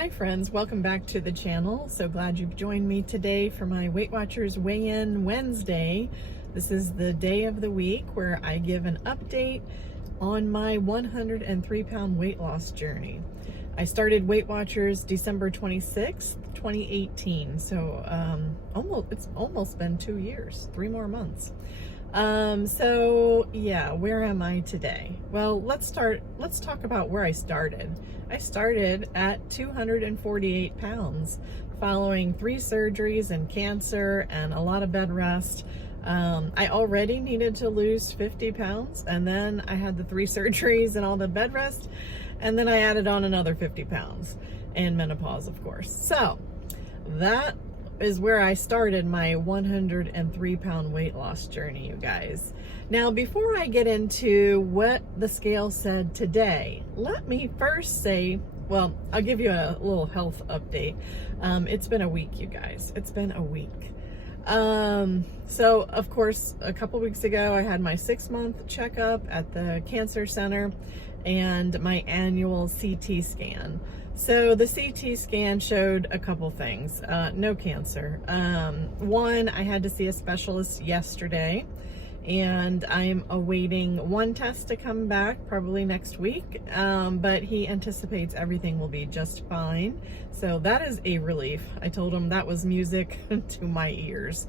Hi friends, welcome back to the channel. So glad you've joined me today for my Weight Watchers Weigh-In Wednesday. This is the day of the week where I give an update on my 103-pound weight loss journey. I started Weight Watchers December 26th, 2018. So it's almost been 2 years, 3 more months. So yeah, where am I today? Well, let's talk about where I started. I started at 248 pounds following 3 surgeries and cancer and a lot of bed rest. I already needed to lose 50 pounds, and then I had the 3 surgeries and all the bed rest, and then I added on another 50 pounds and menopause, of course. So that is where I started my 103-pound weight loss journey, you guys. Now, before I get into what the scale said today, let me first say, well, I'll give you a little health update. It's been a week, you guys. It's been a week. So, of course, a couple weeks ago, I had my 6-month checkup at the cancer center and my annual CT scan. So the CT scan showed a couple things. No cancer. One, I had to see a specialist yesterday, and I'm awaiting one test to come back probably next week, but he anticipates everything will be just fine. So that is a relief. I told him that was music to my ears.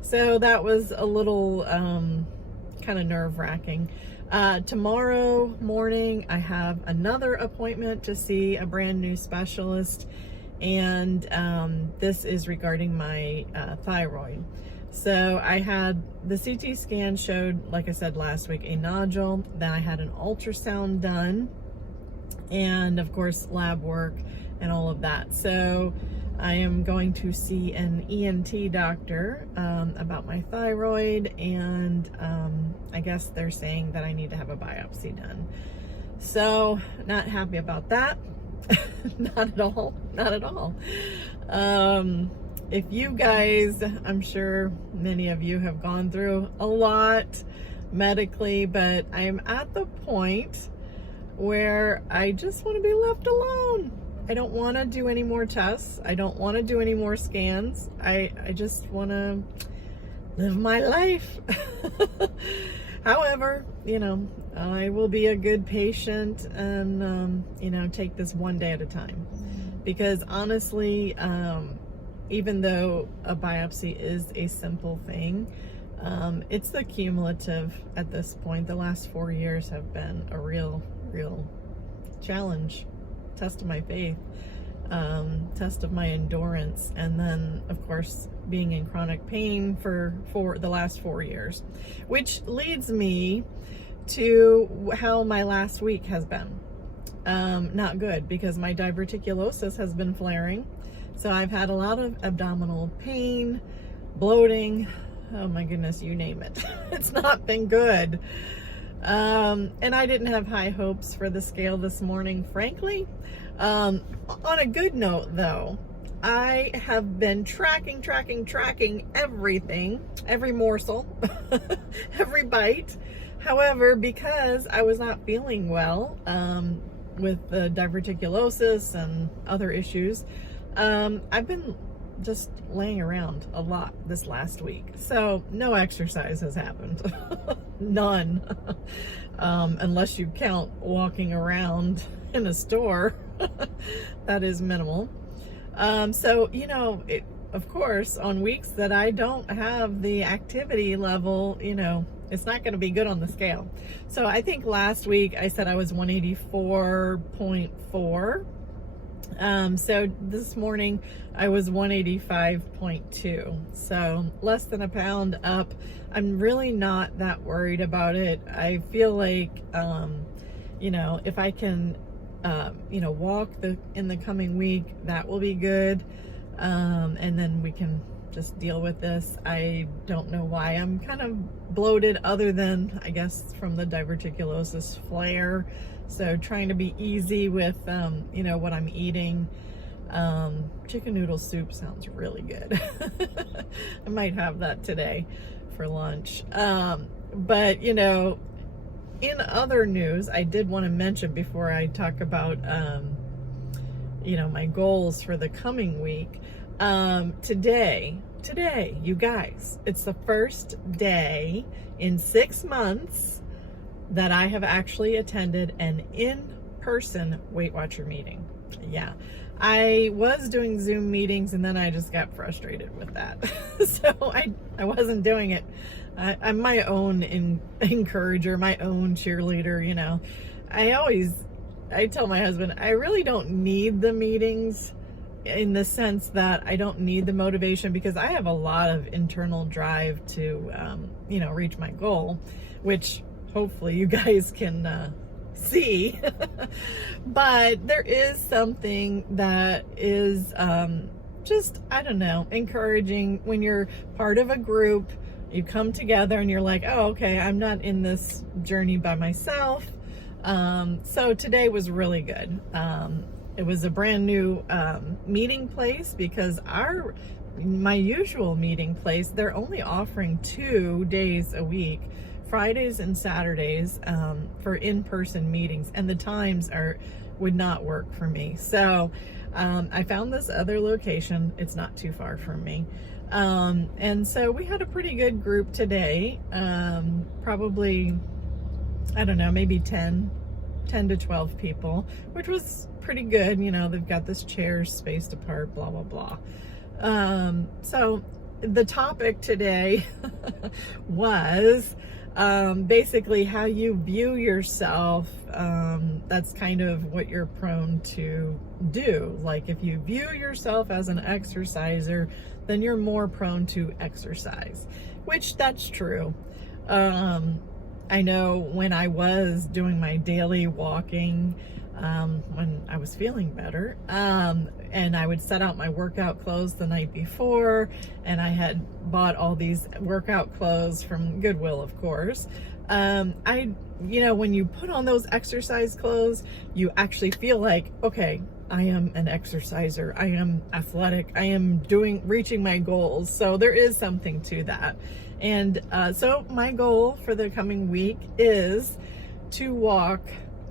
So that was a little kind of nerve-wracking. Tomorrow morning, I have another appointment to see a brand new specialist, and this is regarding my thyroid. So I had the CT scan showed, like I said last week, a nodule. Then I had an ultrasound done, and of course lab work and all of that. So I am going to see an ENT doctor about my thyroid, and I guess they're saying that I need to have a biopsy done. So not happy about that. Not at all. Not at all. If you guys, I'm sure many of you have gone through a lot medically, but I am at the point where I just want to be left alone. I don't want to do any more tests. I don't want to do any more scans. I just want to live my life. However, I will be a good patient and, take this one day at a time. Because honestly, even though a biopsy is a simple thing, it's the cumulative at this point. The last 4 years have been a real challenge. Test of my faith, test of my endurance, and then of course being in chronic pain for the last 4 years, which leads me to how my last week has been. Not good, because my diverticulosis has been flaring, so I've had a lot of abdominal pain, bloating, oh my goodness, you name it. It's not been good. And I didn't have high hopes for the scale this morning, frankly. On a good note, though, I have been tracking everything, every morsel, every bite. However, because I was not feeling well with the diverticulosis and other issues, I've been just laying around a lot this last week. So no exercise has happened. None. Unless you count walking around in a store. That is minimal. So, of course, on weeks that I don't have the activity level, it's not going to be good on the scale. So I think last week I said I was 184.4. So this morning I was 185.2, so less than a pound up. I'm really not that worried about it. I feel like, if I can, walk in the coming week, that will be good. And then we can just deal with this. I don't know why I'm kind of bloated, other than, I guess, from the diverticulosis flare. So trying to be easy with, what I'm eating. Chicken noodle soup sounds really good. I might have that today for lunch. But, in other news, I did want to mention before I talk about my goals for the coming week. Today, you guys, it's the first day in 6 months that I have actually attended an in-person Weight Watcher meeting. Yeah, I was doing Zoom meetings and then I just got frustrated with that. So I wasn't doing it. I'm my own encourager, my own cheerleader, I tell my husband, I really don't need the meetings in the sense that I don't need the motivation, because I have a lot of internal drive to, reach my goal, which hopefully you guys can see. But there is something that is just, I don't know, encouraging when you're part of a group. You come together and you're like, oh, okay, I'm not in this journey by myself. So today was really good. It was a brand new meeting place, because my usual meeting place, they're only offering 2 days a week, Fridays and Saturdays, for in-person meetings, and the times would not work for me. So I found this other location. It's not too far from me. And so we had a pretty good group today, probably, I don't know, maybe 10 to 12 people, which was pretty good. They've got this chairs spaced apart, blah, blah, blah. So the topic today was basically how you view yourself. That's kind of what you're prone to do. Like, if you view yourself as an exerciser, then you're more prone to exercise, which that's true. I know when I was doing my daily walking, when I was feeling better, and I would set out my workout clothes the night before, and I had bought all these workout clothes from Goodwill, of course. When you put on those exercise clothes, you actually feel like, okay, I am an exerciser, I am athletic, I am reaching my goals. So there is something to that. And so my goal for the coming week is to walk,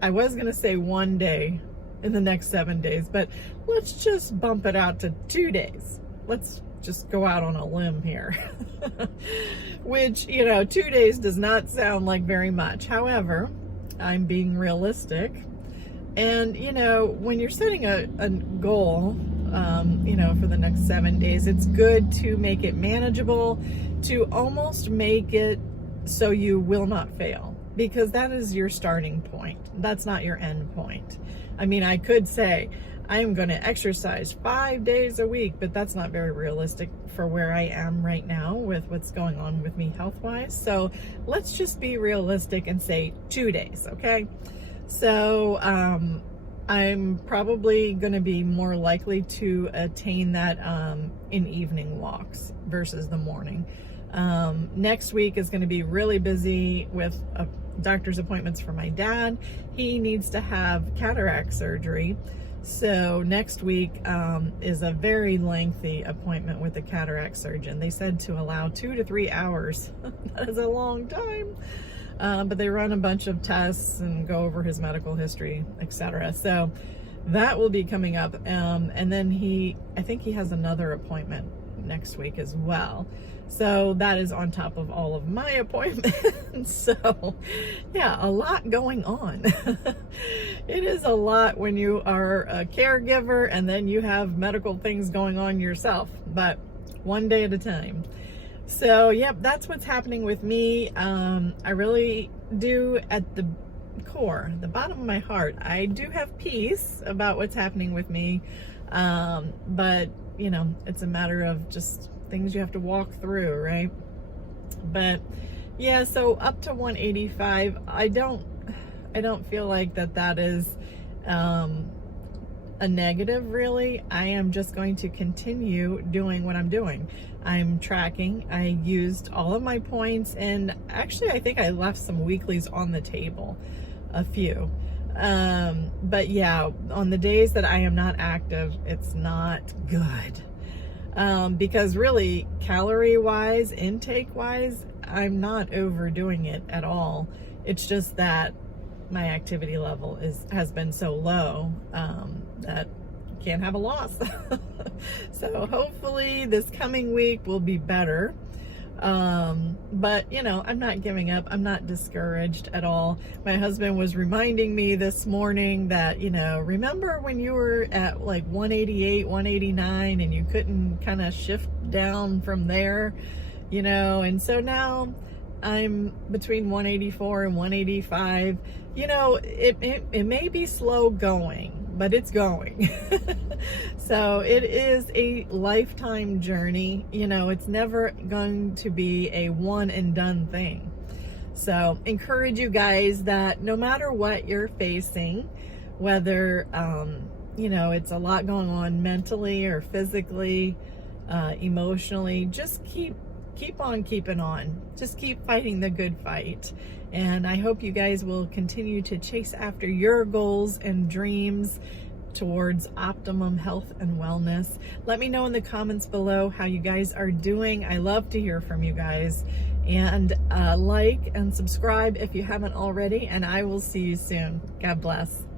I was going to say 1 day in the next 7 days, but let's just bump it out to 2 days. Let's just go out on a limb here. Which, 2 days does not sound like very much. However, I'm being realistic. And, when you're setting a goal, for the next 7 days, it's good to make it manageable, to almost make it so you will not fail, because that is your starting point. That's not your end point. I mean, I could say I am going to exercise 5 days a week, but that's not very realistic for where I am right now with what's going on with me health-wise. So let's just be realistic and say 2 days, okay? So I'm probably going to be more likely to attain that in evening walks versus the morning. Next week is going to be really busy with doctor's appointments for my dad. He needs to have cataract surgery. So next week is a very lengthy appointment with the cataract surgeon. They said to allow 2 to 3 hours. That is a long time. But they run a bunch of tests and go over his medical history, etc. So that will be coming up. And then I think he has another appointment next week as well. So that is on top of all of my appointments. So yeah, a lot going on. It is a lot when you are a caregiver and then you have medical things going on yourself, but 1 day at a time. So yep, that's what's happening with me. I really do, at the core, the bottom of my heart, I do have peace about what's happening with me. But it's a matter of just things you have to walk through, right? But yeah, so up to 185, I don't feel like that is a negative, really. I am just going to continue doing what I'm doing. I'm tracking. I used all of my points, and actually I think I left some weeklies on the table, a few. But yeah, on the days that I am not active, it's not good. Because really, calorie wise, intake wise, I'm not overdoing it at all. It's just that my activity level has been so low, that can't have a loss. So hopefully this coming week will be better. But you know, I'm not giving up. I'm not discouraged at all. My husband was reminding me this morning that, you know, remember when you were at like 188, 189 and you couldn't kind of shift down from there, you know? And so now I'm between 184 and 185. You know, it may be slow going, but it's going. So it is a lifetime journey. You know, it's never going to be a one and done thing. So encourage you guys that no matter what you're facing, whether, you know, it's a lot going on mentally or physically, emotionally, just keep on keeping on. Just keep fighting the good fight. And I hope you guys will continue to chase after your goals and dreams towards optimum health and wellness. Let me know in the comments below how you guys are doing. I love to hear from you guys. And like and subscribe if you haven't already, and I will see you soon. God bless.